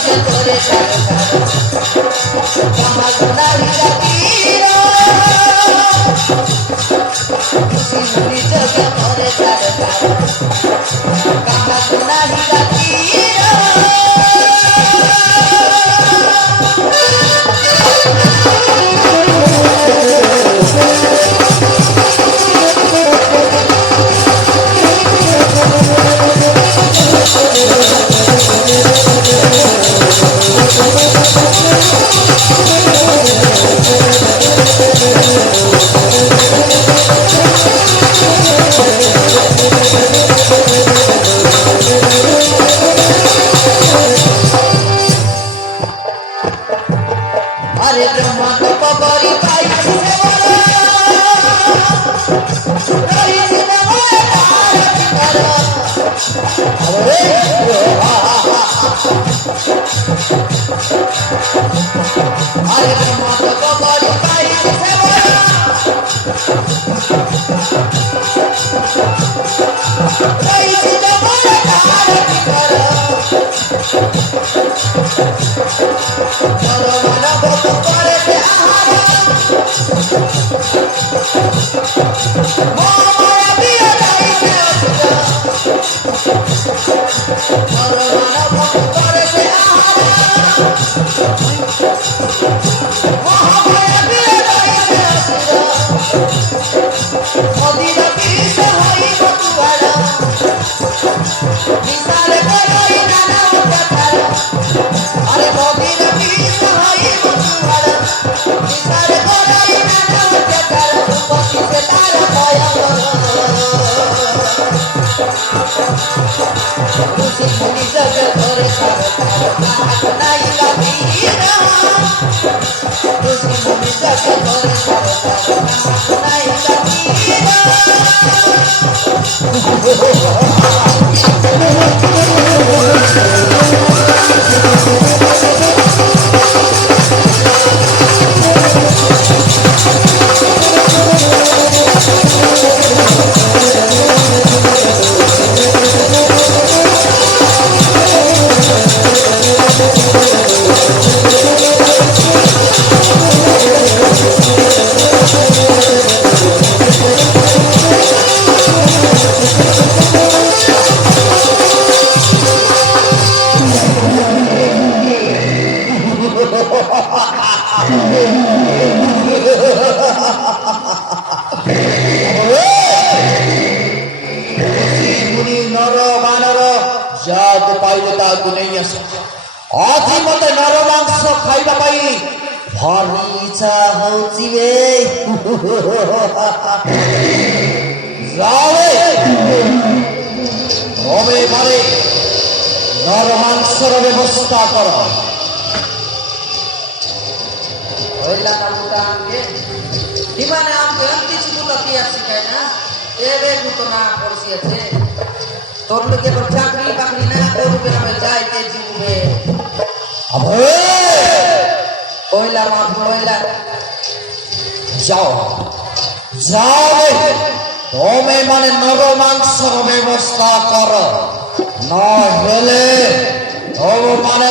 जगे करे महागुणारी रातीरा खुशी जगे करे महागुणारी रातीरा अरे ब्रह्मा को पबरी पाई से बोला रही से बोले भारत करो अरे ब्रह्मा को पबरी पाई से बोला रही से बोले भारत करो चलो मानव को करे ते आहार मोहमाया बिया लाई से असुरा चलो मानव को करे ते आहार मोहमाया बिया लाई से असुरा मोदीरा बीस होई बतुवाड़ा निसार कोई नाना उठाड़ा अरे मोदीरा बीस होई बतुवाड़ा निसार कोई नाना उठाड़ा पति से तारा पाया खुशी खुशी जगह करे नहीं लगी ना खुशी खुशी जगह करे नहीं लगी ना जात पाइले ताकु नहीं आस आजी मते नर मांस खाइबा पाई भारी इच्छा होची बे जावे ओमे मारे नर मांसर व्यवस्था कर ओइला ना मुटा आके दिमाने आके अंति छुटा किया सिखाय ना एबे तो ना पड़सी আছে তোর লোকে তো চাকরি বাকরি না করবে না যাইতে জীববে আবে ওইলা মা ওইলা যাও যাও তুমি মানে নর মাংসর ব্যবস্থা করো না হলে ও মানে